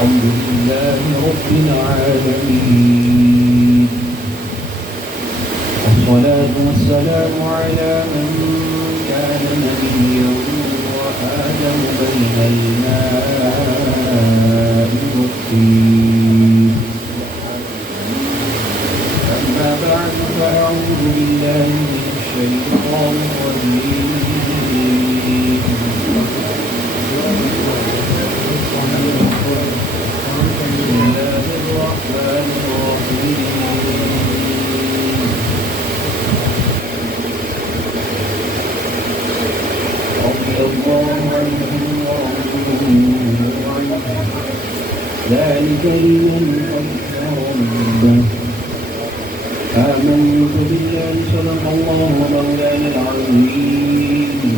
الحمد لله رب العالمين، والصلاة والسلام على من كان نبيا وآدم بين الماء والطين. أما بعد فأعوذ بالله من الشيطان الرجيم. بسم الله الرحمن الرحيم. رضي الله عنهم ورضوا عنه ذلك لمن خشي ربه. آمنت بالله صدق الله مولانا العظيم.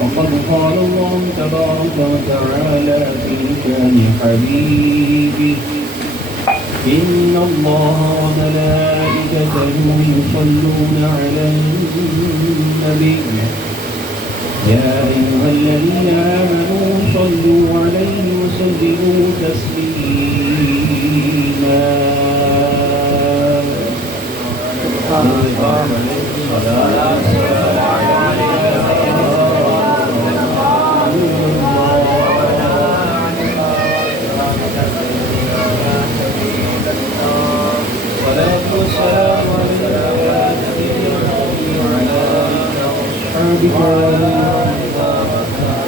وقد قال الله تبارك وتعالى في كتاب حبيبه: إن الله وملائكته يصلون على النبي يا أيها الذين آمنوا صلوا عليه وسلموا تسليما.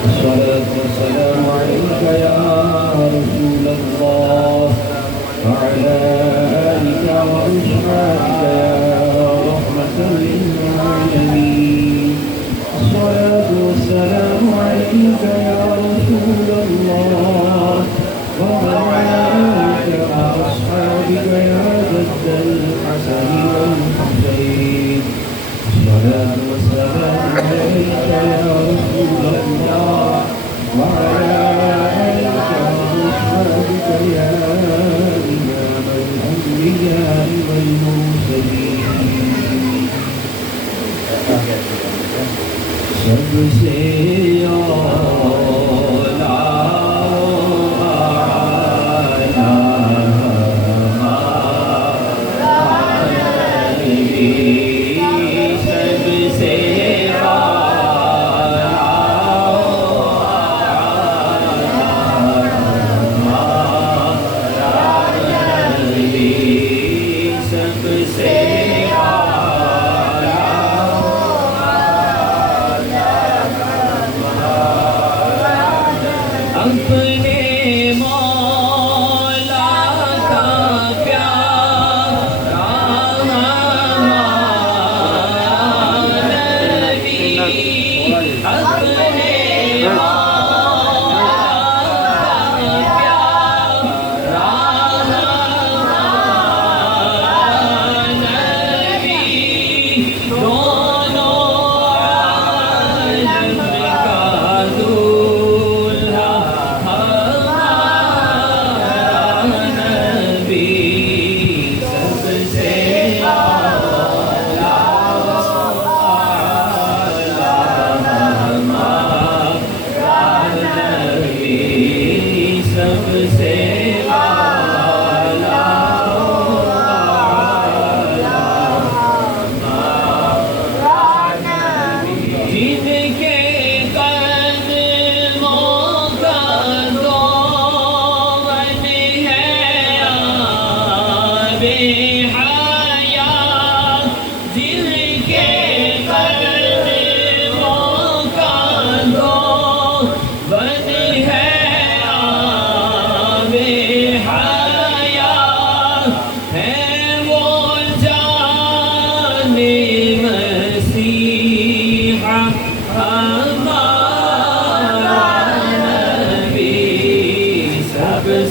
الصلاة والسلام عليك يا رسول الله وعلى آلك وأصحابك يا رحمة للعالمين. الصلاة والسلام عليك يا رسول الله وعلى آلك وأصحابك يا جد الحسن والحسين. الصلاة والسلام عليك يا رسول الله وعلى آلك وأصحابك يا إمام الأنبياء والمرسلين. سب سے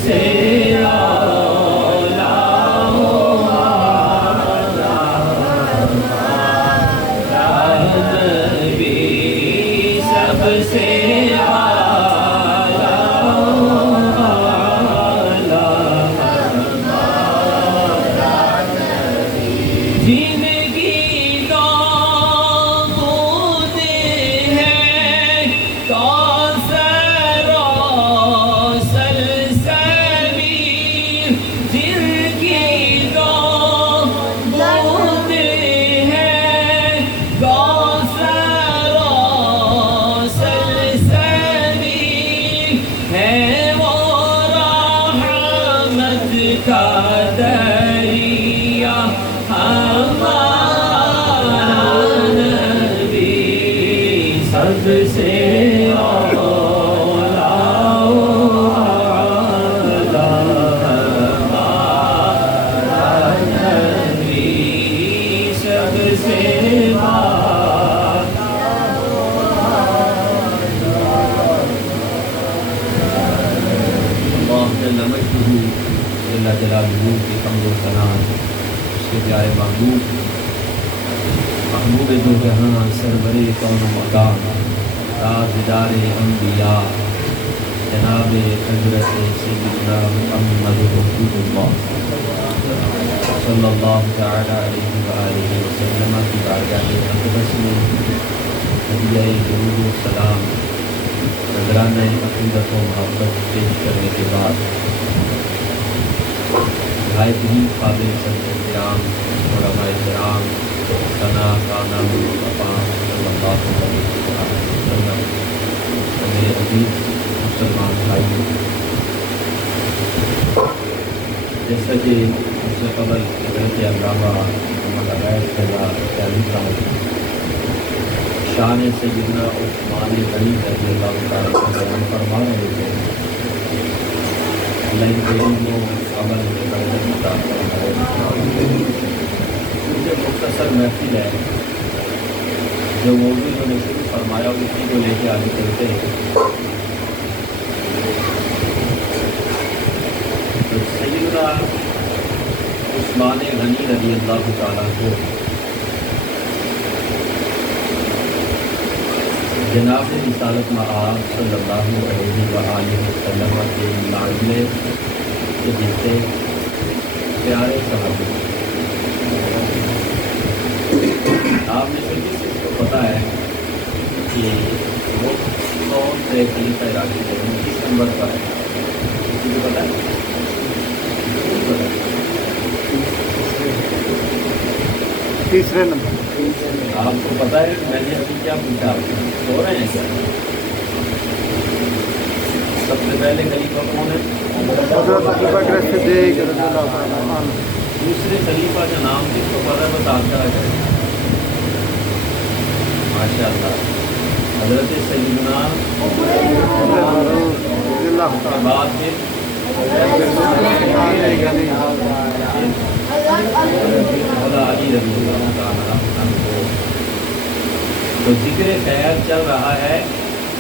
سلسلہ قدریا ہمارا نبی سب سے اللہ جلالہ کی حمد و ثنا اس کے پیارے محبوب دو جہاں سرور کون و مکان تاجدار انبیاء جناب حضرت سیدنا محمد رسول اللہ صلی اللہ تعالی علیہ وآلہ وسلم کی بارگاہ اقدس میں ہدیہ درود و سلام نذرانہ عقیدت و محبت پیش کرنے کے بعد نہایت ہی قابل صدر کرام علماء کرام ثنا کانا مصطفیٰ صلی اللہ علیہ وسلم میرے عزیز مسلمان بھائیوں، جیسا کہ اس سے قبل حضرت علامہ محمد عبید صاحب شان سیدنا عثمان غنی رضی اللہ تعالیٰ عنہ بیان فرما رہے تھے، اللہ ان کے علم و عمل میں برکت عطا فرمائے۔ مجھے مختصر محفل ہے، جو موضوع میں نے شروع فرمایا اسی کو لے کے آگے چلتے ہیں۔ تو سیدنا عثمان غنی رضی اللہ تعالیٰ کو جناب رسالت مآب صلی اللہ علیہ وآلہ وسلم کے لاڈلے کے جتنے پیارے صحابی، آپ نے سے اس کو پتہ ہے کہ وہ کون سے خلیفہ راشد ہیں، کس نمبر پر ہے؟ کسی کو پتہ ہے؟ تیسرے نمبر۔ آپ کو پتہ ہے میں نے ابھی کیا پوچھا؟ سو رہے ہیں کیا؟ سب سے پہلے خلیفہ کون ہے؟ حضرت ابوبکر صدیق رضی اللہ تعالیٰ عنہ۔ دوسرے خلیفہ کا نام کس کو پتہ ہے؟ بس آپ کا ہے۔ ماشاء اللہ، حضرت سیدنا رضی اللہ کے تعالیٰ بعد پھر مولا علی رضی اللہ تعالیٰ عنہ کو۔ تو ذکر خیر چل رہا ہے،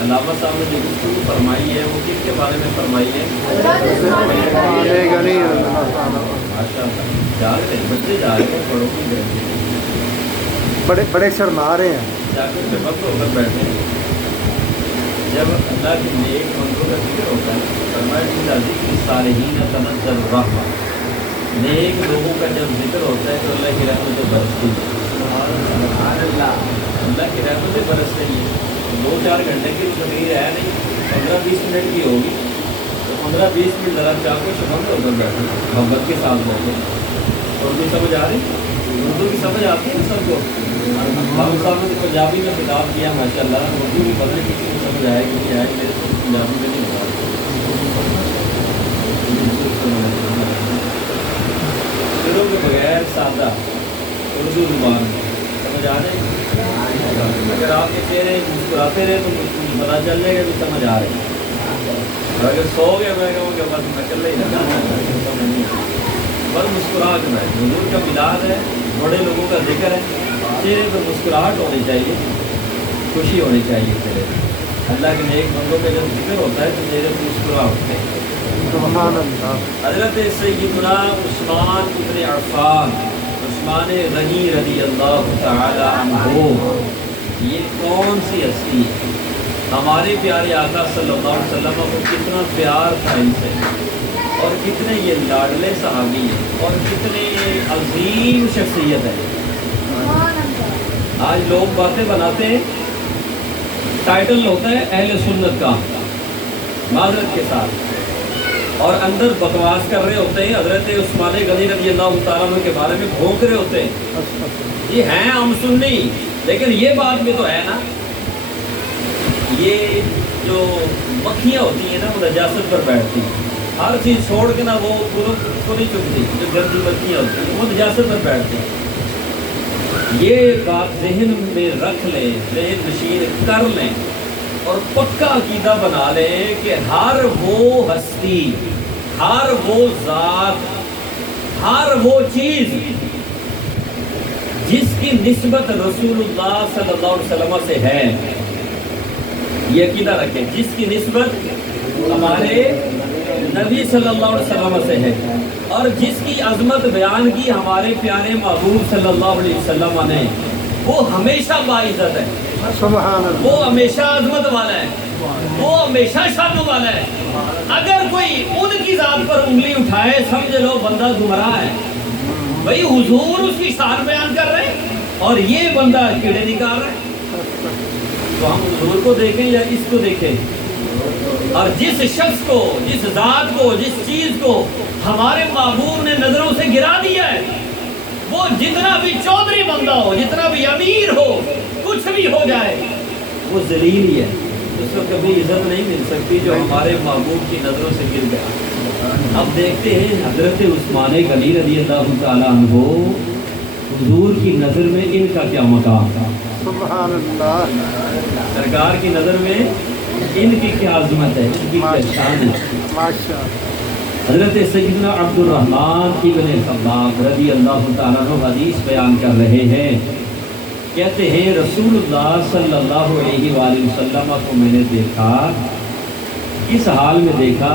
علامہ صاحب نے جو گفتگو فرمائی ہے وہ کس کے بارے میں فرمائی ہے؟ ماشاء اللہ، جا رہے ہیں بچے، جا رہے ہیں، بڑوں کی بیٹھے بڑے بڑے شرما رہے ہیں، جا کر بے وقت ہو کر بیٹھے ہیں۔ جب اللہ کے نیک بندوں کا ذکر ہوتا ہے، فرمایا ذکر صالحین تنزل الرحمہ، نیک لوگوں کا جب ذکر ہوتا ہے تو اللہ کی رحمتیں برستی ہیں۔ اللہ کی رحمتیں برس رہی ہیں۔ 2-4 گھنٹے کی تقریر ہے نہیں، 15-20 منٹ کی ہوگی، تو 15-20 منٹ ذرا چاہ کو شمند ہو کر بیٹھے محبت کے ساتھ بیٹھے۔ اردو سمجھ آ رہی؟ اردو کی سمجھ آتی ہے سب کو؟ ہم صاحب نے پنجابی میں خطاب کیا ماشاء اللہ، اردو کی پتہ نہیں کسی کو سمجھ آئے کہ نہیں آئے، میرے کو پنجابی میں نہیں بتا۔ شروع کے بغیر سادہ اردو زبان سمجھ آ رہے ہیں؟ اگر آپ کے چہرے مسکراتے رہے تو پتا چل جائے گا کہ سمجھ آ رہے ہیں، اور اگر سو گئے میں کہوں کہ بس میں چل رہی رہا بس مسکرا کے بیٹھ۔ حضور کا ملاد ہے، بڑے لوگوں کا ذکر ہے، چہرے پہ مسکراہٹ ہونی چاہیے، خوشی ہونی چاہیے چہرے پہ۔ اللہ کے نیک بندوں کا جب ذکر ہوتا ہے تو چہرے پہ مسکراہٹ ہوتے ہیں۔ سبحان اللہ۔ حضرت سیدنا عثمان ابن عفان، عثمان غنی رضی اللہ تعالی عنہ، یہ کون سی ہستی ہے؟ ہمارے پیارے آقا صلی اللہ علیہ وسلم کو کتنا پیار تھا ان سے، اور کتنے یہ لاڈلے صحابی ہیں، اور کتنے عظیم شخصیت ہے۔ آج لوگ باتیں بناتے ہیں، ٹائٹل ہوتا ہے اہل سنت کا، معذرت کے ساتھ، اور اندر بکواس کر رہے ہوتے ہیں، حضرت عثمان غنی رضی اللہ تعالیٰ عنہ کے بارے میں بھونک رہے ہوتے ہیں۔ یہ ہیں ہم سنی، لیکن یہ بات بھی تو ہے نا، یہ جو مکھیاں ہوتی ہیں نا وہ نجاست پر بیٹھتی ہیں، ہر چیز چھوڑ کے نا وہ کو نہیں چکتی، جو گندی بتیاں ہوتی ہیں وہ نجاست پر بیٹھتے ہیں۔ یہ بات ذہن میں رکھ لیں، ذہن نشین کر لیں اور پکا عقیدہ بنا لیں کہ ہر وہ ہستی، ہر وہ ذات، ہر وہ چیز جس کی نسبت رسول اللہ صلی اللہ علیہ وسلم سے ہے، یہ عقیدہ رکھیں، جس کی نسبت ہمارے نبی صلی اللہ علیہ وسلم سے ہے، اور جس کی عظمت بیان کی ہمارے پیارے محبوب صلی اللہ علیہ وسلم نے، وہ ہمیشہ باعزت ہے، سبحان اللہ، وہ ہمیشہ عظمت والا ہے، وہ ہمیشہ شان والا ہے۔ اگر کوئی ان کی ذات پر انگلی اٹھائے سمجھ لو بندہ گمراہ ہے۔ بھئی حضور اس کی شان بیان کر رہے ہیں اور یہ بندہ کیڑے نکال رہا ہے، تو ہم حضور کو دیکھیں یا اس کو دیکھیں؟ اور جس شخص کو، جس ذات کو، جس چیز کو ہمارے محبوب نے نظروں سے گرا دیا ہے، وہ جتنا بھی چودھری بندہ ہو، جتنا بھی امیر ہو، کچھ بھی ہو جائے، وہ ذلیل ہی ہے، اس کو کبھی عزت نہیں مل سکتی جو ہمارے محبوب کی نظروں سے گر گیا۔ اب دیکھتے ہیں حضرت عثمان غنی رضی اللہ تعالیٰ عنہ، حضور کی نظر میں ان کا کیا مقام تھا؟ سبحان اللہ، سرکار کی نظر میں ان کی کیا عظمت ہے، ان کی کیا شان ہے۔ ماشاء حضرت سیدنا عبد الرحمن ابن خباب رضی اللہ تعالیٰ عنہ حدیث بیان کر رہے ہیں، کہتے ہیں رسول اللہ صلی اللہ علیہ وآلہ وسلم کو میں نے دیکھا، اس حال میں دیکھا،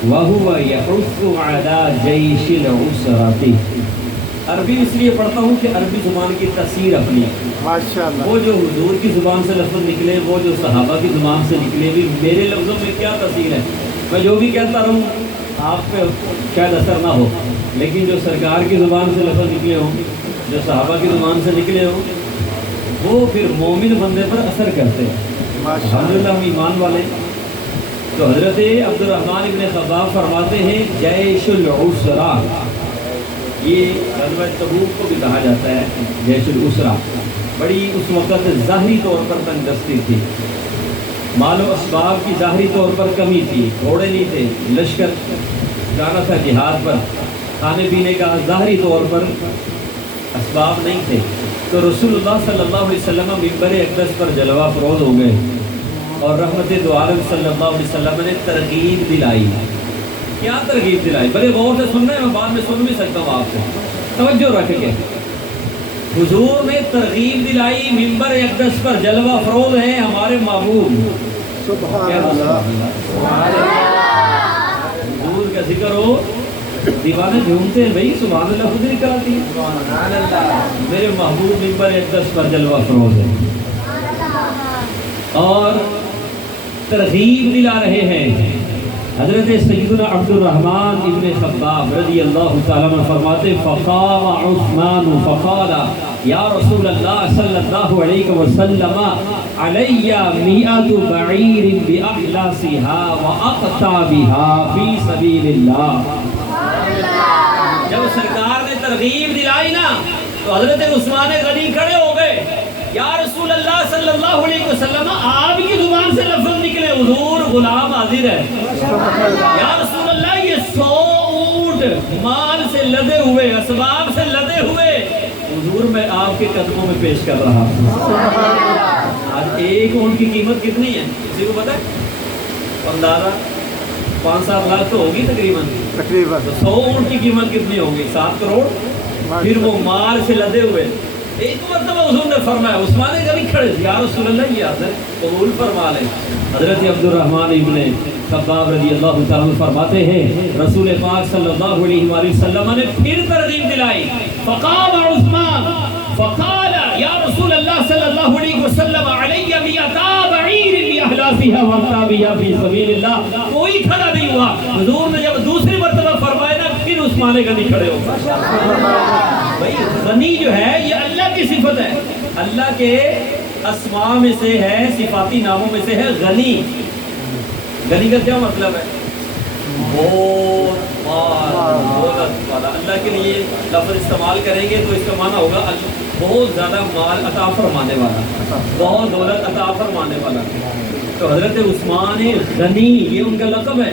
وَهُوَ يَحُثُّ عَلَى جَيْشِ الْعُسْرَةِ۔ عربی اس لیے پڑھتا ہوں کہ عربی زبان کی تاثیر اپنی، ماشاء اللہ، وہ جو حضور کی زبان سے لفظ نکلے، وہ جو صحابہ کی زبان سے نکلے، بھی میرے لفظوں میں کیا تاثیر ہے، میں جو بھی کہتا رہوں آپ پہ شاید اثر نہ ہو، لیکن جو سرکار کی زبان سے لفظ نکلے ہوں، جو صحابہ کی زبان سے نکلے ہوں، وہ پھر مومن بندے پر اثر کرتے ہیں۔ الحمدللہ ہم ایمان والے۔ تو حضرت عبد الرحمن ابن خباب فرماتے ہیں جیش العسرہ، یہ غزوہ تبوک کو بھی کہا جاتا ہے جیش العسرہ، بڑی اس وقت ظاہری طور پر تنگدستی تھی، مال و اسباب کی ظاہری طور پر کمی تھی، گھوڑے نہیں تھے، لشکر جانا تھا جہاد پر، کھانے پینے کا ظاہری طور پر اسباب نہیں تھے، تو رسول اللہ صلی اللہ علیہ وسلم ممبر اقدس پر جلوہ افروز ہو گئے اور رحمت دو عالم صلی اللہ علیہ وسلم نے ترغیب دلائی۔ کیا ترغیب دلائی؟ بڑے غور سے سننا ہے، میں بعد میں سن بھی سکتا ہوں آپ سے، توجہ رکھ کے۔ حضور نے ترغیب دلائی، ممبر اقدس پر جلوہ افروز ہیں ہمارے محبوب، سبحان کیا اللہ، حضور کا ذکر ہو دیوانے جھومتے ہیں، بھائی سبحان اللہ خود ہی کراتی ہے، میرے محبوب ممبر اقدس پر جلوہ افروز ہیں اور ترغیب دلا رہے ہیں۔ حضرت سیدنا عبد الرحمن ابن خباب رضی اللہ تعالیٰ عنہ فرماتے فقام عثمان فقال یا رسول اللہ صلی اللہ علیہ وسلم علی مئات بعیر باحلاسها واقطابها فی سبیل اللہ۔ جب سرکار نے ترغیب دلائی نا تو حضرت عثمان غنی کھڑے ہو گئے، یا رسول اللہ صلی اللہ علیہ وسلم آپ کی زبان سے لفظ نکلے، حضور غلام حاضر ہے، یا رسول اللہ یہ 100 اونٹ مال سے لدے ہوئے، اسباب سے لدے ہوئے حضور میں آپ کے قدموں میں پیش کر رہا ہوں۔ آج ایک اونٹ کی قیمت کتنی ہے کسی کو پتہ ہے؟ اندازہ 5-7 لاکھ تو ہوگی تقریباً، تو 100 اونٹ کی قیمت کتنی ہوگی؟ 7 کروڑ۔ پھر وہ مال سے لدے ہوئے، ایک مرتبہ حضور نے فرمایا، عثمان غنی کھڑے، یا رسول اللہ یہ حضرت قبول فرما لیں۔ حضرت عبد الرحمن ابن خباب رضی اللہ تعالیٰ عنہ فرماتے ہیں رسول پاک صلی اللہ علیہ وآلہ وسلم نے پھر ترغیب دلائی، فقام عثمان فقال یا رسول اللہ صلی اللہ علیہ وسلم علی مئتا بعیر باحلاسها واقطابها فی سبیل اللہ، کوئی کھڑا نہیں ہوا۔ حضور نے جب دوسری مرتبہ فرمایا نا پھر عثمان غنی کھڑے ہو گئے۔ بھائی غنی جو ہے یہ اللہ کی صفت ہے، اللہ کے اسماء میں سے ہے، صفاتی ناموں میں سے ہے غنی۔ غنی کا کیا مطلب ہے؟ بہت مال، دولت والا۔ اللہ کے لیے لفظ استعمال کریں گے تو اس کا معنی ہوگا بہت زیادہ مال عطا فرمانے والا، بہت دولت عطا فرمانے والا۔ تو حضرت عثمان غنی یہ ان کا لقب ہے،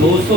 200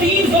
300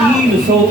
300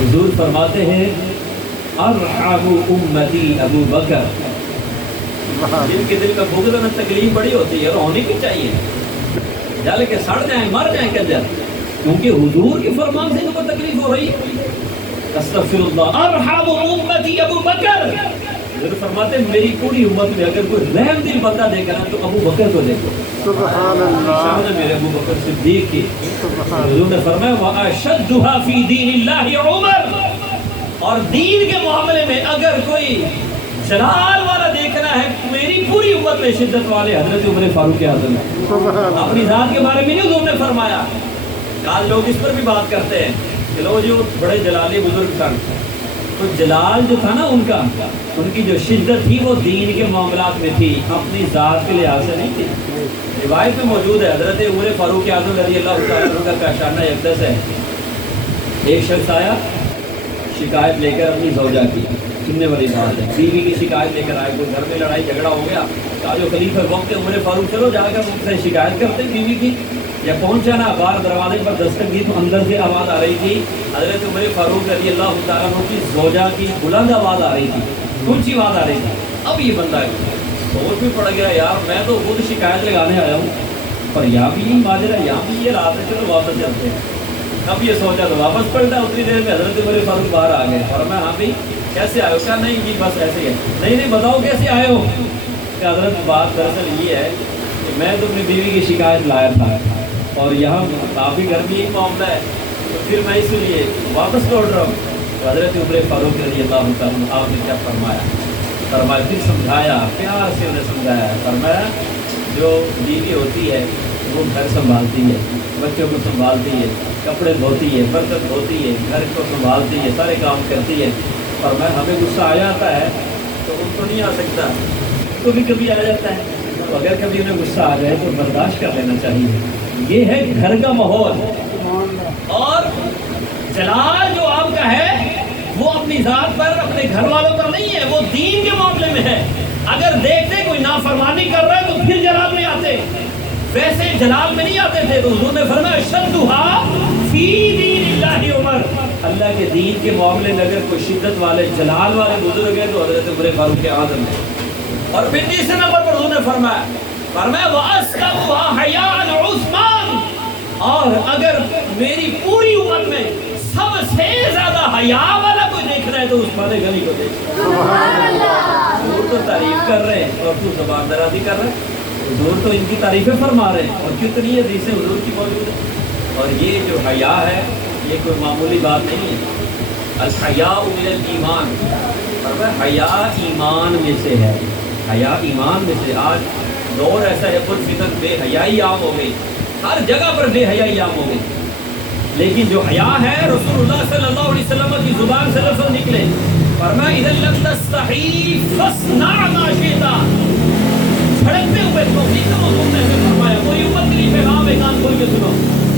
حضور فرماتے ہیں ارحم امتی ابو بکر. جن کے دل میں بغض میں تکلیف بڑی ہوتی ہے اور ہونی بھی چاہیے, جل کے سڑ جائیں مر جائیں کنجر, کیونکہ حضور کے فرمان سے ان کو تکلیف ہو رہی ہے. استغفر اللہ. ارحم امتی ابو بکر. حضور فرماتے ہیں میری پوری امت میں اگر کوئی رحم دل بندہ دیکھا نا تو ابو بکر کو دیکھو. سبحان اللہ. شان میرے ابو بکر صدیق کی. حضور نے فرمایا واشدها فی دین اللہ عمر. اور دین کے معاملے میں اگر کوئی جلال والا دیکھنا ہے میری پوری امت میں شدت والے حضرت عمر فاروق اعظم ہے. اپنی ذات کے بارے میں نہیں حضور نے فرمایا. آج لوگ اس پر بھی بات کرتے ہیں کہ لوگ جو بڑے جلالی بزرگ سن, تو جلال جو تھا نا ان کی جو شدت تھی وہ دین کے معاملات میں تھی, اپنی ذات کے لحاظ سے نہیں تھی. روایت میں موجود ہے حضرت عمر فاروق اعظم رضی اللہ تعالیٰ عنہ کا کاشانہ اقدس ہے. ایک شخص آیا شکایت لے کر اپنی زوجہ کی, سننے والی بات ہے, بیوی کی شکایت لے کر آئے. کوئی گھر میں لڑائی جھگڑا ہو گیا, کہا جو خلیفہ وقت عمر فاروق چلو جا کر ان سے شکایت کرتے بیوی کی. یا پہنچا نا باہر دروازے پر دستک دی تو اندر سے آواز آ رہی تھی حضرت عمر فاروق رضی اللہ تعالیٰ عنہ کی زوجہ کی بلند آواز آ رہی تھی, اونچی آواز آ رہی تھی. اب یہ بندہ سوچ بھی پڑ گیا یار میں تو خود شکایت لگانے آیا ہوں پر یہاں بھی یہی ماجرا, یہاں بھی یہ رات ہے, چلو واپس چلتے ہیں. اب یہ سوچا تو واپس پلٹا. اتنی دیر میں حضرت عمر فاروق باہر آ گئے اور میں ہاں بھی کیسے آئے ہو؟ کہا نہیں جی بس ایسے ہی ہے. نہیں بتاؤ کیسے آئے ہو؟ کہ حضرت بات دراصل یہ ہے کہ میں تو اپنی بیوی کی شکایت لایا تھا اور یہاں کافی گرمی ایک معاملہ ہے تو پھر میں اس لیے واپس لوٹ رہا ہوں. تو حضرت عمر فاروق رضی اللہ تعالیٰ آپ نے کیا فرمایا پھر سمجھایا, پیار سے انہیں سمجھایا. فرمایا جو بیوی ہوتی ہے وہ گھر سنبھالتی ہے, بچوں کو سنبھالتی ہے, کپڑے دھوتی ہے, برتن دھوتی ہے, گھر کو سنبھالتی ہے, سارے کام کرتی ہے. فرمایا ہمیں غصہ آ جاتا ہے تو ان کو نہیں آ سکتا, تو بھی کبھی آ جاتا ہے. تو اگر کبھی انہیں غصہ آ جائے تو برداشت کر لینا چاہیے. یہ ہے گھر کا ماحول. اور جلال جو آپ کا ہے وہ اپنی ذات پر اپنے گھر والوں پر نہیں ہے, وہ دین کے معاملے میں ہے. اگر دیکھتے کوئی نافرمانی کر رہا ہے تو پھر جلال میں آتے, ویسے جلال میں نہیں آتے تھے. تو حضور نے فرمایا شدھا فی دین اللہ عمر. اللہ کے دین کے معاملے میں اگر کوئی شدت والے جلال والے بزرگ ہیں تو حضرت عمر فاروق اعظم ہے. اور پھر تیسرے نمبر پر حضور نے فرمایا وَأَسْلَمُهَا حَيَاءً عُثْمَانَ. اور اگر میری پوری امت میں سب سے زیادہ حیا والا کوئی دیکھ رہا ہے تو عثمان غنی کو دیکھ. سبحان اللہ. حضور تو تعریف کر رہے ہیں اور تو زبان درازی کر رہے ہیں. حضور تو ان کی تعریفیں فرما رہے ہیں اور کتنی حدیثیں حضور کی موجود ہیں. اور یہ جو حیا ہے یہ کوئی معمولی بات نہیں ہے. الحیاء من الایمان. حیا ایمان میں سے ہے, حیا ایمان میں سے. آج دور ایسا ہے پرفتن بے حیائی عام ہو گئی, ہر جگہ پر بے حیائی عام ہو گئی. لیکن جو حیا ہے رسول اللہ صلی اللہ علیہ وسلم کی زبان سے لفظ نکلے, فرمایا اذا لم تستحی فاصنع ما شئت. سڑکتے ہوئے توحید کا موضوع نے فرمایا, کوئی امت کے لیے پیغام ہے, کان کھول کے سنو.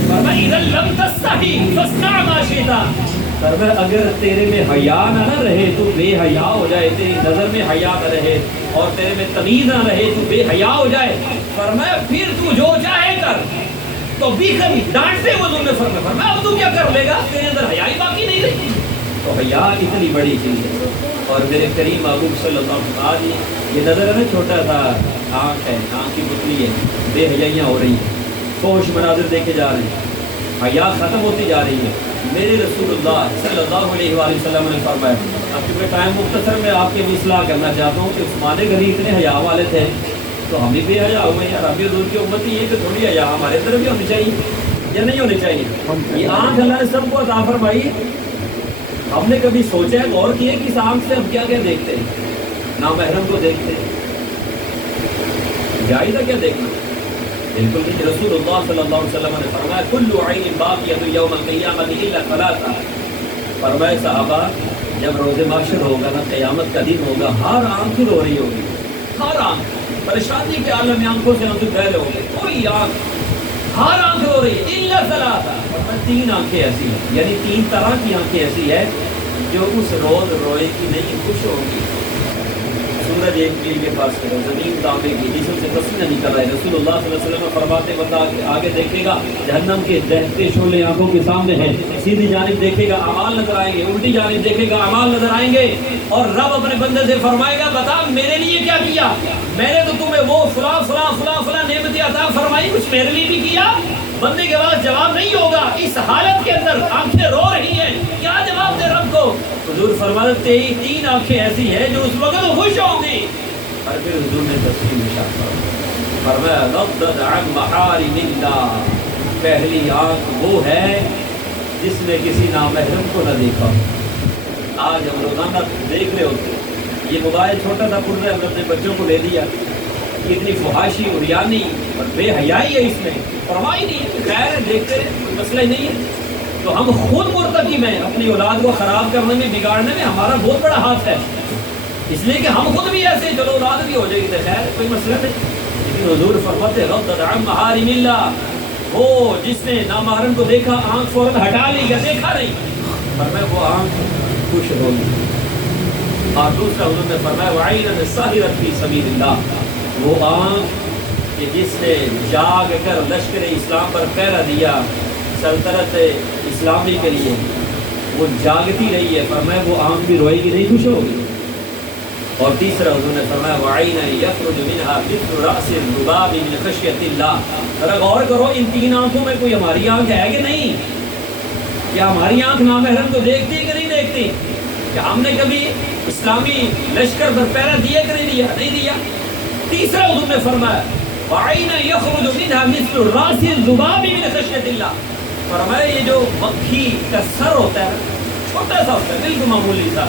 فرمایا اذا لم تستحی فاصنع ما شئت. فرمایا اگر تیرے میں حیا نہ رہے تو بے حیا ہو جائے, تیری نظر میں حیا نہ رہے اور تیرے میں تمیز نہ رہے تو بے حیا ہو جائے. فرمایا پھر تو جو چاہے کر. تو بھی کبھی ڈانٹتے حضور نے فرمایا اب تو کیا کر لے گا, تیرے اندر حیا ہی باقی نہیں رہی. تو حیا اتنی بڑی چیز ہے. اور میرے کریم محبوب صلی اللہ علیہ وسلم, آج یہ نظر ہے نا چھوٹا سا آنکھ ہے, آنکھ کی پتلی ہے, بے حیائیاں ہو رہی ہیں, فوش مناظر دیکھے جا رہے ہیں, حیا ختم ہوتی جا رہی ہے. میرے رسول اللہ صلی اللہ علیہ وآلہ وسلم نے فرمایا, اب کیونکہ ٹائم مختصر میں آپ کی بھی اصلاح کرنا چاہتا ہوں کہ عثمان غنی اتنے حیا والے تھے تو ہم بھی بے حیا ہوئے یار. ہم بھی حضور کی امت ہی ہے کہ تھوڑی حیا ہمارے اندر بھی ہونی چاہیے یا نہیں ہونی چاہیے. یہ آنکھ اللہ نے سب کو عطا فرمائی. ہم نے کبھی سوچا ہے, غور کیا کہ اس آنکھ سے ہم کیا کیا دیکھتے ہیں؟ نامحرم کو دیکھتے ہیں, جائزہ کیا دیکھنا؟ بالکل نہیں. رسول اللہ صلی اللہ علیہ وسلم نے فرمایا کل عین باقیۃ یوم القیامۃ الا ثلاثہ. فرمایا صحابہ جب روز محشر ہوگا نا, قیامت کا دن ہوگا, ہر آنکھ رو رہی ہوگی, ہر آنکھ پریشانی کے عالم میں آنکھوں سے آنسو بہ رہے ہوں گے, کوئی آنکھ ہر آنکھ رو رہی ہے الا ثلاثہ. فرمایا تین آنکھیں ایسی ہیں, یعنی تین طرح کی آنکھیں ایسی ہے جو اس روز روئے کی نہیں, خوش ہوگی. سورج ایک میل کے پاس ہے، زمین تانبے کی، جسم سے پسینہ نکل رہا ہے۔ رسول اللہ صلی اللہ علیہ وسلم فرماتے بندہ آگے دیکھے گا جہنم کے دہتے شعلے آنکھوں کے سامنے ہیں، سیدھی جانب دیکھے گا اعمال نظر آئیں گے، الٹی جانب دیکھے گا اعمال نظر آئیں گے، اور رب اپنے بندے سے فرمائے گا بتا میرے لیے کیا کیا، میں نے تو تمہیں وہ فلاں فلاں فلاں فلاں نعمتیں عطا فرمائی، کچھ میرے لیے بھی کیا؟ بندے کے پاس جواب نہیں ہوگا، اس حالت کے اندر آنکھیں رو رہی ہیں، کیا جواب دے رب کو؟ حضور فرماتے ہیں تین آنکھیں ایسی ہیں جو اس وقت خوش ہوں گی، اور پھر حضور نے تفصیل ارشاد فرمایا غضت عن محارم اللہ، پہلی آنکھ وہ ہے جس نے کسی نامحرم کو نہ دیکھا۔ آج ہم روزانہ دیکھ رہے ہوتے یہ موبائل چھوٹا سا پڑ رہا ہے، ہم نے اپنے بچوں کو لے دیا، اتنی فحاشی اریانی اور بے حیائی ہے اس میں، پرواہ ہی نہیں، خیر ہے دیکھتے رہے، کوئی مسئلہ ہی نہیں ہے۔ تو ہم خود مرتکب ہیں، اپنی اولاد کو خراب کرنے میں بگاڑنے میں ہمارا بہت بڑا ہاتھ ہے، اس لیے کہ ہم خود بھی ایسے، چلو اولاد بھی ہو جائے گی تو خیر کوئی مسئلہ نہیں، لیکن حضور فرماتے غضت عن محارم اللہ، وہ جس نے نامحرم کو دیکھا آنکھ فوراً ہٹا لی یا دیکھا نہیں، فرمایا وہ آنکھ خوش ہوگی۔ اور دوسرا حضور نے فرمایا وعین ساہرۃ فی سبیل اللہ، وہ آنکھ کہ جس نے جاگ کر لشکر اسلام پر پہرا دیا سلطنت اسلامی کے لیے، وہ جاگتی رہی ہے، فرمایا وہ آنکھ بھی روئے گی نہیں، خوش ہوگی۔ اور تیسرا حضور نے فرمایا وعین یخرج منها مثل رأس الذباب من خشیۃ اللہ، ذرا غور کرو ان تین آنکھوں میں کوئی ہماری آنکھ ہے کہ نہیں؟ کیا ہماری آنکھ نامحرم کو دیکھتی ہے کہ نہیں دیکھتی؟ کیا ہم نے کبھی اسلامی لشکر پر پہرا دیا کہ نہیں دیا؟ نہیں دیا۔ تیسرا حضور نے فرمایا وعین یخرج منها مثل رأس الذباب من خشیۃ اللہ، فرمایا یہ جو مکھی کا سر ہوتا ہے چھوٹا سا ہوتا ہے بالکل معمولی سا،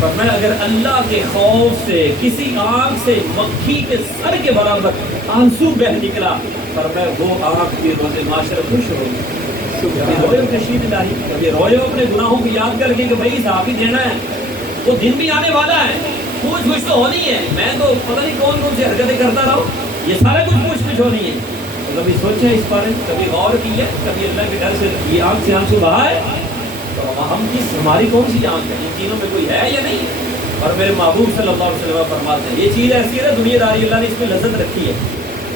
فرمایا اگر اللہ کے خوف سے کسی آنکھ سے مکھی کے سر کے برابر آنسو بہ نکلا، فرمایا وہ آنکھ بھی روز معاشر خوش ہوگی۔ کبھی روئے ہو کشید الہی، کبھی روئے ہو اپنے گناہوں کو یاد کر کے کہ بھائی صاف ہی دینا ہے، وہ دن بھی آنے والا ہے، پوچھ پوچھ تو ہونی ہے، میں تو پتہ نہیں کون کون سی حرکتیں کرتا رہا ہوں، یہ سارا کچھ پوچھ پوچھ ہونی ہے۔ تو کبھی سوچا اس بارے میں، کبھی غور کیا، کبھی اللہ کے ڈر سے یہ آنکھ سے آنسو بہا ہے، تو ہم کس ہماری کون سی آنکھ ہے؟ ان تینوں میں کوئی ہے یا نہیں؟ اور میرے محبوب صلی اللہ علیہ وسلم فرماتے ہیں یہ چیز ایسی ہے نا، دنیا داری اللہ نے اس میں لذت رکھی ہے،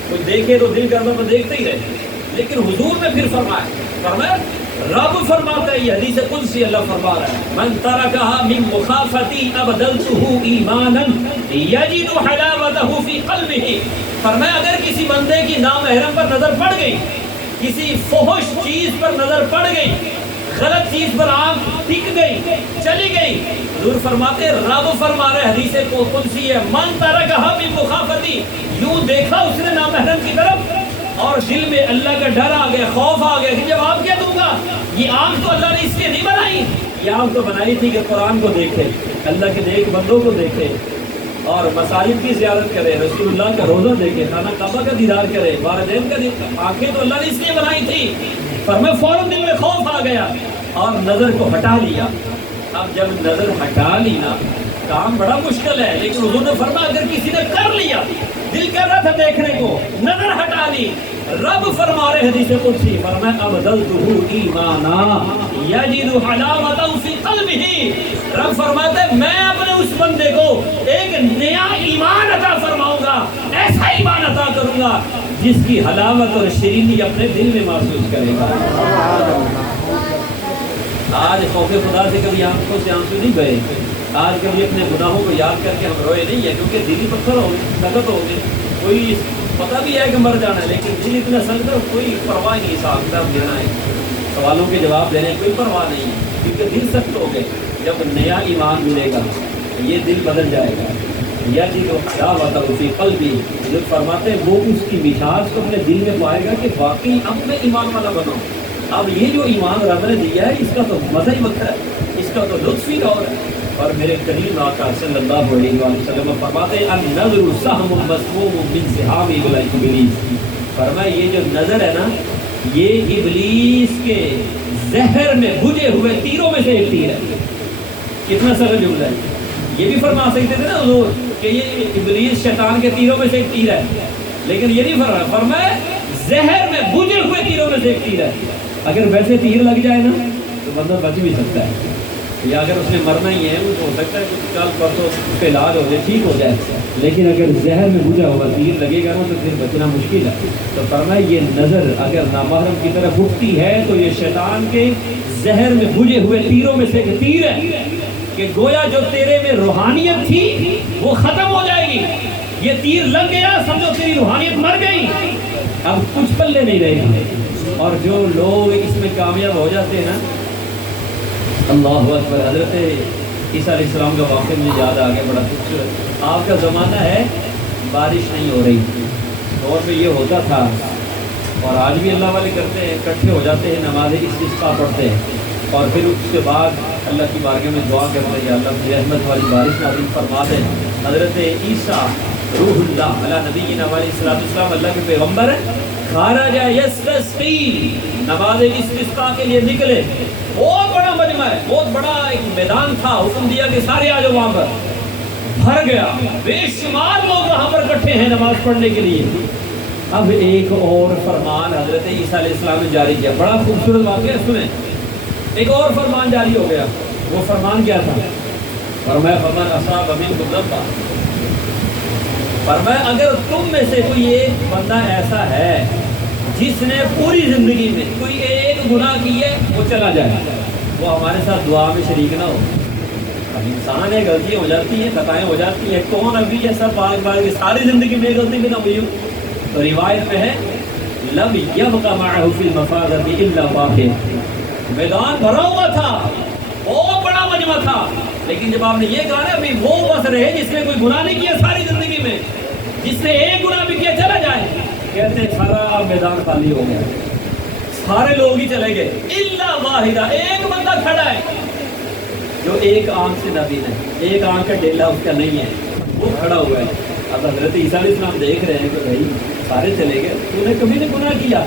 کوئی دیکھے تو دل کرتا تو دیکھتے ہی رہے، لیکن حضور نے پھر فرمایا رب فرماتا ہے، یہ حدیث قدسی اللہ فرما رہا ہے من ترکها من مخافتی ابدلته ایمانا یجد حلاوته فی قلبه، فرمایا اگر کسی بندے کی نامحرم پر نظر پڑ گئی، کسی فحش چیز پر نظر پڑ گئی، غلط چیز پر آنکھ ٹک گئی، چلی گئی، حضور فرماتے ہیں رب فرما رہے حدیث قدسی ہے من ترکها من مخافتی، یوں دیکھا اس نے نامحرم کی طرف اور دل میں اللہ کا ڈر آ گیا، خوف آ گیا کہ جواب کیا دوں گا، یہ آنکھ تو اللہ نے اس لیے نہیں بنائی، یہ آنکھ تو بنائی تھی کہ قرآن کو دیکھے، اللہ کے نیک بندوں کو دیکھے اور مساجد کی زیارت کرے، رسول اللہ کا روزہ دیکھے، خانہ کعبہ کا دیدار کرے، والدین کا دیکھے، آنکھیں تو اللہ نے اس لیے بنائی تھی، فرمایا فوراً دل میں خوف آ گیا اور نظر کو ہٹا لیا۔ اب جب نظر ہٹا لی نا کام بڑا مشکل ہے، لیکن حضور نے فرمایا اگر کسی نے کر لیا، دل کر رہا تھا دیکھنے کو، نظر ہٹا لی، رب فرما رہے حدیث قدسی فرمایا ابدلته ایمانا یجد حلاوۃ فی قلبہ، رب فرماتا ہے میں اپنے اس بندے کو ایک نیا ایمان عطا فرماؤں گا، ایسا ایمان عطا کروں گا جس کی حلاوت اور شیرینی اپنے دل میں محسوس کرے گا۔ آج خوف خدا سے کبھی آنکھوں سے آنسو نہیں بہے، آج کبھی اپنے گناہوں کو یاد کر کے ہم روئے نہیں ہیں، کیونکہ دل ہی پتھر ہو گئے، سخت ہو گئے، کوئی پتہ بھی ہے کہ مر جانا ہے لیکن دل اتنا سخت ہے، کوئی پرواہ نہیں، حساب کتاب دینا ہے، سوالوں کے جواب دینے کوئی پرواہ نہیں ہے، کیونکہ دل سخت ہو گئے۔ جب نیا ایمان ملے گا یہ دل بدل جائے گا، یا جی تو حلاوۃ فی قلبہ، جو فرماتے ہیں وہ اس کی مٹھاس کو اپنے دل میں پائے گا کہ واقعی اب میں ایمان والا بناؤں، اب یہ جو ایمان رب نے دیا ہے اس کا تو مزہ ہی وقت ہے، اس کا تو لطف ہی اور ہے۔ اور میرے کریم آقا صلی اللہ علیہ وآلہ وسلم فرماتے ہیں النظر سہم مسموم من سہام ابلیس، فرمایا یہ جو نظر ہے نا یہ ابلیس کے زہر میں بجھے ہوئے تیروں میں سے ایک تیر ہے۔ کتنا سخت جملہ ہے، یہ بھی فرما سکتے تھے نا حضور کہ یہ ابلیس شیطان کے تیروں میں سے ایک تیر ہے، لیکن یہ نہیں فرمایا زہر میں بجھے ہوئے تیروں میں سے ایک تیر ہے۔ اگر ویسے تیر لگ جائے نا تو بندہ بچ بھی سکتا ہے، یا اگر اس نے مرنا ہی ہے وہ تو ہو سکتا ہے کہ کل پرسوں اس پہ علاج ہو جائے، ٹھیک ہو جائے، لیکن اگر زہر میں بجھا ہوا تیر لگے گا نا تو پھر بچنا مشکل ہے۔ تو فرمایا یہ نظر اگر نامحرم کی طرف اٹھتی ہے تو یہ شیطان کے زہر میں بجھے ہوئے تیروں میں سے ایک تیر ہے کہ گویا جو تیرے میں روحانیت تھی وہ ختم ہو جائے گی، یہ تیر لگ گیا سمجھو تیری روحانیت مر گئی، اب کچھ پلے نہیں رہے گا۔ اور جو لوگ اس میں کامیاب ہو جاتے ہیں نا، اللہ اکبر، حضرت عیسیٰ علیہ السلام کا واقعہ مجھے یاد آ گیا، بڑا خوبصورت۔ آپ کا زمانہ ہے، بارش نہیں ہو رہی، دور میں یہ ہوتا تھا اور آج بھی اللہ والے کرتے ہیں، اکٹھے ہو جاتے ہیں، نماز استسقاء پڑھتے ہیں اور پھر اس کے بعد اللہ کی بارگاہ میں دعا کرتے ہیں، یا اللہ مجھے رحمت والی بارش نازل فرما دیں۔ حضرت عیسیٰ روح اللہ علیہ نبینا علیہ السلام اللہ کے پیغمبر ہیں، خرج یستسقی، نماز استسقاء کے لیے نکلے، بہت بڑا مجمع ہے، بہت بڑا ایک میدان تھا، حکم دیا کہ سارے آ جاؤ، وہاں پر بھر گیا، بے شمار لوگ وہاں پر اکٹھے ہیں نماز پڑھنے کے لیے۔ اب ایک اور فرمان حضرت عیسیٰ علیہ السلام نے جاری کیا، بڑا خوبصورت واقعہ، سنیں، ایک اور فرمان جاری ہو گیا۔ وہ فرمان کیا تھا؟ فرمایا فمن اصاب منکم ذنبا، فرمایا اگر تم میں سے کوئی ایک بندہ ایسا ہے جس نے پوری زندگی میں کوئی ایک گناہ کی ہے، وہ چلا جائے، وہ ہمارے ساتھ دعا میں شریک نہ ہو۔ اب انسان ہے، غلطیاں ہو جاتی ہیں، خطائیں ہو جاتی ہیں، کون ابھی ایسا پاک بار کہ ساری زندگی میں غلطی بھی نہ ہوئی ہو؟ تو روایت میں ہے لم یبق معہ فی المفاضۃ الا واحد، میدان بھرا ہوا تھا، بہت بڑا مجمع تھا، لیکن جب آپ نے یہ کہا نا ابھی وہ بس رہے جس نے کوئی گناہ نہیں کیا ساری زندگی میں، جس نے ایک گناہ بھی کیا چلا جائے، کہتے سارا میدان خالی ہو گیا، سارے لوگ ہی چلے گئے، الا واحدہ، ایک بندہ کھڑا ہے جو ایک آنکھ سے نبی ہے، ایک آنکھ کا ڈیلا اس کا نہیں ہے، وہ کھڑا ہوا ہے۔ اب حضرت عیسیٰ علیہ السلام دیکھ رہے ہیں کہ بھائی سارے چلے گئے، تو نے کبھی نے گناہ کیا،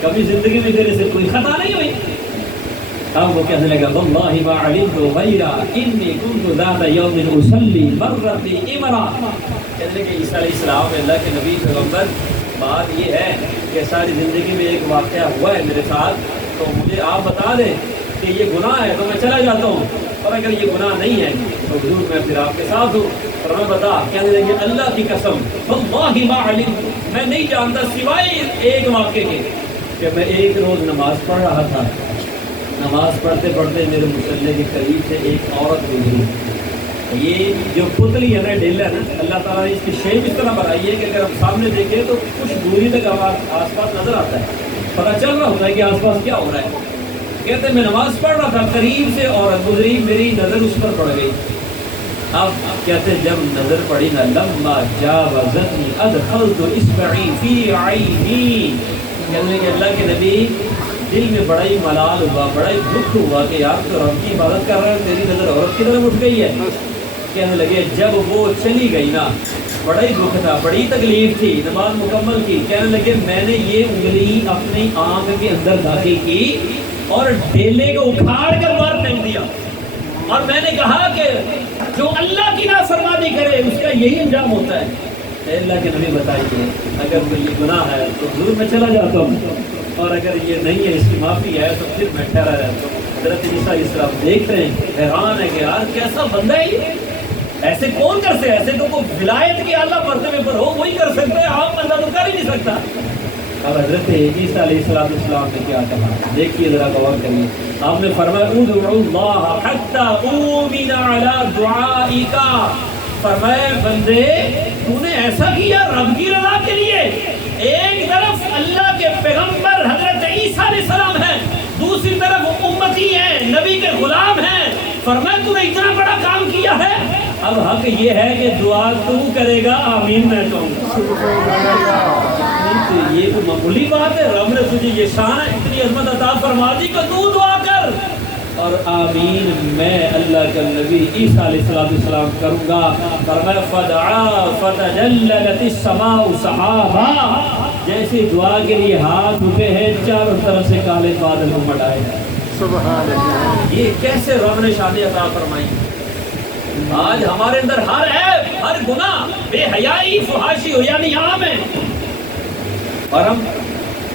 کبھی زندگی میں تیرے سے کوئی خطا نہیں ہوئی۔ اب وہ کہنے لگا واللہ ما علمت غیرا انی کنت ذات یوم اصلی مرۃ امرا، کہنے لگے عیسیٰ علیہ السلام اللہ کے نبی پیغمبر، بات یہ ہے کہ ساری زندگی میں ایک واقعہ ہوا ہے میرے ساتھ، تو مجھے آپ بتا دیں کہ یہ گناہ ہے تو میں چلا جاتا ہوں، اور اگر یہ گناہ نہیں ہے تو ضرور میں پھر آپ کے ساتھ ہوں۔ اور میں بتا، کہنے لگے اللہ کی قسم واللہ ما علمت، میں نہیں جانتا سوائے ایک واقعے کے کہ میں ایک روز نماز پڑھ رہا تھا، نماز پڑھتے پڑھتے میرے مصلی کے قریب سے ایک عورت گزری، یہ جو پتلی ہے نا، ڈیلا ہے نا، اللہ تعالیٰ نے اس کی شیپ اس طرح بنائی ہے کہ اگر ہم سامنے دیکھیں تو کچھ دوری تک آس پاس نظر آتا ہے، پتہ چل رہا ہوتا ہے کہ آس پاس کیا ہو رہا ہے۔ کہتے میں نماز پڑھ رہا تھا، قریب سے عورت گزری، میری نظر اس پر پڑ گئی۔ اب کہتے جب نظر پڑی نا، لما جاوزتنی ادخلت اصبعی فی عینی، کہنے کہ اللہ کے نبی دل میں بڑا ہی ملال ہوا، بڑا ہی دکھ ہوا کہ یار تو رب کی عبادت کر رہا ہے، تیری نظر عورت کی طرف اٹھ گئی ہے۔ کہنے لگے جب وہ چلی گئی نا، بڑا ہی دکھ تھا، بڑی تکلیف تھی، نماز مکمل کی، کہنے لگے میں نے یہ انگلی اپنی آنکھ کے اندر داخل کی اور ڈیلے کو اکھاڑ کر باہر پھینک دیا، اور میں نے کہا کہ جو اللہ کی نافرمانی کرے اس کا یہی انجام ہوتا ہے۔ اے اللہ کے نبی بتائیے اگر کوئی یہ گناہ ہے تو ضرور میں چلا جاتا ہوں، اور اگر یہ نہیں ہے، اس کی معافی ہے، تو پھر میں ٹھہرا رہتا ہوں۔ حضرت عیسیٰ علیہ السلام دیکھ رہے ہیں، حیران ہے کہ یار کیسا بندہ ہے یہ، ایسے کون کر سکتا ہے؟ ایسے تو کوئی ولایت کے اعلیٰ مرتبے پر ہو وہی کر سکتا ہے، عام بندہ تو کر ہی نہیں سکتا۔ اب حضرت عیسیٰ علیہ السلام نے کیا کہا، دیکھیے ذرا غور کریے، آپ نے فرمایا ادعوا اللہ حتی اومن علی دعائک، فرمایا بندے تو نے ایسا کیا رب کی رضا کے لیے، ایک طرف اللہ کے پیغمبر حضرت عیسیٰ علیہ السلام ہیں، دوسری طرف امتی ہیں، نبی کے غلام ہیں، فرمایا تو نے اتنا بڑا کام کیا ہے، اب حق یہ ہے کہ دعا تو کرے گا، آمین میں کہوں گا۔ یہ تو معمولی بات ہے، رب نے تجھے یہ شان ہے، اتنی عظمت عطا فرما دی کہ تو دعا کر، اور آمین میں اللہ کا نبی عیسیٰ علیہ السلام کروں گا۔ فرمایا فدعا فتجللت السماء سحابا، جیسے دعا کے لیے ہاتھ اٹھے ہیں چاروں طرف سے کالے بادل امڑ آئے ہیں۔ سبحان اللہ، یہ کیسے رب نے شان عطا فرمائی۔ آج ہمارے اندر ہر عیب، ہر گناہ، بے حیائی، فحاشی ہو یعنی عام ہے، اور ہم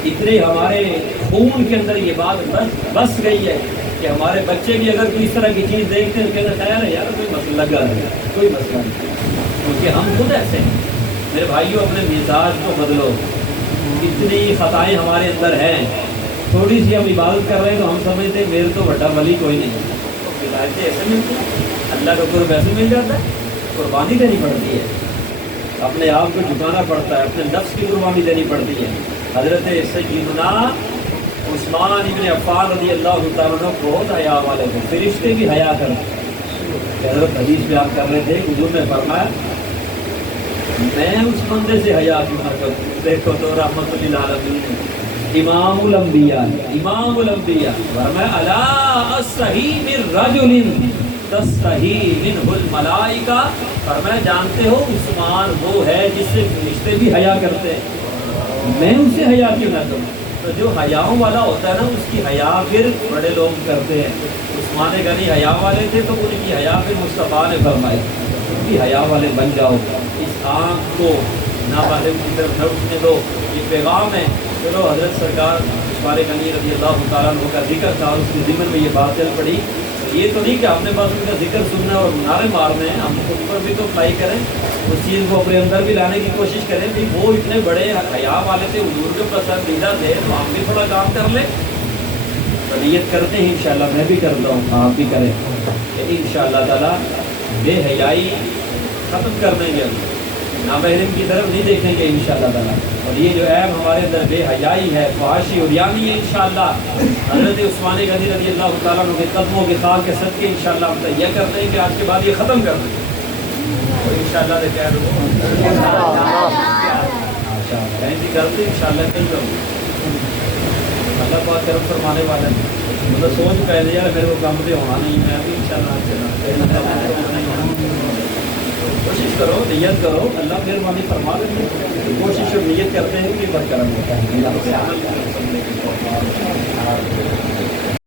اتنے ہمارے خون کے اندر یہ بات بس گئی ہے کہ ہمارے بچے بھی اگر کوئی اس طرح کی چیز دیکھتے ہیں تو کہتے ہیں خیر ہے یار کوئی مسئلہ لگا ہے، کوئی مسئلہ نہیں، کیونکہ ہم خود ایسے ہیں۔ میرے بھائیوں اپنے مزاج کو بدلو، اتنی خطائیں ہمارے اندر ہیں، تھوڑی سی ہم عبادت کر رہے ہیں تو ہم سمجھتے ہیں میرے تو بڑا ولی کوئی نہیں، ولایتیں ایسے ملتی ہیں، اللہ کا قرب ایسے مل جاتا ہے، قربانی دینی پڑتی ہے، اپنے آپ کو جھکانا پڑتا ہے، اپنے نفس کی قربانی دینی پڑتی ہے۔ حضرت سیدنا عثمان ابن عفان رضی اللہ تعالیٰ عنہ بہت حیا والے تھے، فرشتے بھی حیا کرتے ہیں۔ حضرت حدیث بیان کر رہے تھے، حضور نے فرمایا میں اس بندے سے حیا کیوں نہ کروں؟ دیکھو تو رحمت للعالمین امام الانبیاء، امام الانبیاء فرمایا الا استحی من رجل تستحی منہ الملائکہ، فرمایا جانتے ہو عثمان وہ ہے جس سے فرشتے بھی حیا کرتے ہیں، میں اس سے حیا کیوں نہ کروں؟ تو جو حیاؤں والا ہوتا ہے نا اس کی حیا پھر بڑے لوگ کرتے ہیں۔ عثمان غنی حیا والے تھے تو ان کی حیا پھر مصطفیٰ نے فرمائی ان کی حیا والے بن جاؤ، اس آنکھ کو نامعلوم کی طرف نہ اٹھنے دو، یہ پیغام ہے۔ چلو حضرت سرکار عثمان غنی رضی اللہ تعالیٰ عنہ کا ذکر تھا، اس کے ذمن میں یہ بات چل پڑی۔ یہ تو نہیں کہ ہم نے بس ان کا ذکر سننا اور نعرے مارنے ہیں، ہم خود پر بھی تو اپلائی کریں، اس چیز کو اپنے اندر بھی لانے کی کوشش کریں کہ وہ اتنے بڑے حیا والے تھے، حضور کے پسندیدہ تھے، تو ہم بھی تھوڑا کام کر لیں۔ تو نیت کرتے ہیں انشاءاللہ، میں بھی کرتا ہوں، آپ بھی کریں کہ انشاءاللہ تعالیٰ بے حیائی ختم کر دیں گے، نامحرم کی طرف نہیں دیکھیں گے انشاءاللہ تعالیٰ۔ اور یہ جو عیب ہمارے اندر بے حیائی ہے، فحاشی اور یعنی ہے، انشاءاللہ حضرت عثمان غنی رضی اللہ تعالیٰ عنہ کے قدموں کے خال کے صدقے انشاءاللہ ہم تیار کرتے ہیں کہ آج کے بعد یہ ختم کر دیں اور انشاءاللہ سے کہہ دوں کہیں بھی کرتے انشاءاللہ نہیں کروں، اللہ پاک کرم فرمانے والا ہے۔ مطلب سوچ پہلے یار میرے کو کام پہ ہونا نہیں، میں ابھی انشاءاللہ کوشش کرو، نیت کرو، اللہ مہربانی فرما دیں گے۔ کوشش اور نیت کرتے ہیں کہ برقرار ہوتا ہے۔